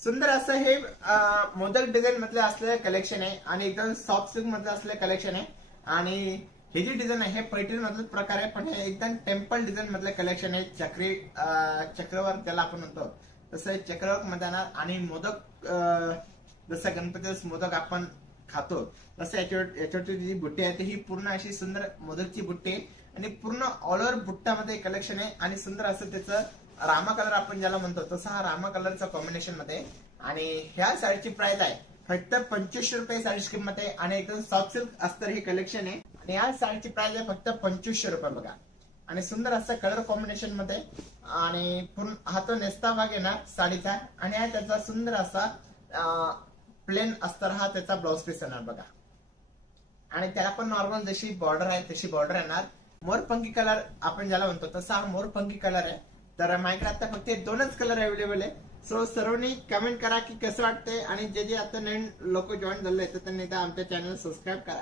सुंदर असं हे मोदक डिझाईन मधलं असलेलं कलेक्शन आहे आणि एकदम सॉफ्ट सिल्क मधलं असलेलं कलेक्शन आहे। आणि हे जी डिझाईन आहे हे पैठणी मधलं प्रकार आहे, पण हे एकदम टेम्पल डिझाईन मधलं कलेक्शन आहे। चक्रवर्क त्याला आपण म्हणतो तसं चक्रवर्क मध्ये आणि मोदक जसं गणपतीस मोदक आपण खातो तसं याच्यावरची जी बुट्टी आहे ही पूर्ण अशी सुंदर मोदकची बुट्टी आहे आणि पूर्ण ऑल ओव्हर बुट्टामध्ये कलेक्शन आहे आणि सुंदर असं त्याचं रामा कलर आपण ज्याला म्हणतो तसा हा रामा कलरचा कॉम्बिनेशन मध्ये। आणि ह्या साडीची प्राइस आहे फक्त 2500 रुपये साडीची किंमत आहे आणि एकदम सॉफ्ट सिल्क अस्तर हे कलेक्शन आहे आणि या साडीची प्राइस आहे फक्त 2500 रुपये बघा। आणि सुंदर असं कलर कॉम्बिनेशन मध्ये आणि पूर्ण हा तो नेस्ता भाग आहे ना साडीचा आणि हा त्याचा सुंदर असा प्लेन अस्तर हा त्याचा ब्लाउज पीस येणार बघा। आणि त्याला पण नॉर्मल जशी बॉर्डर आहे तशी बॉर्डर येणार। मोरपंखी कलर आपण ज्याला म्हणतो तसा हा मोरपंखी कलर आहे। तर माझ्याकडे आता फक्त 2च कलर अवेलेबल आहे। सो सर्वांनी कमेंट करा की कसं वाटतंय आणि जे आता नवीन लोक जॉईन झाले तर त्यांनी आमच्या चॅनल सबस्क्राईब करा।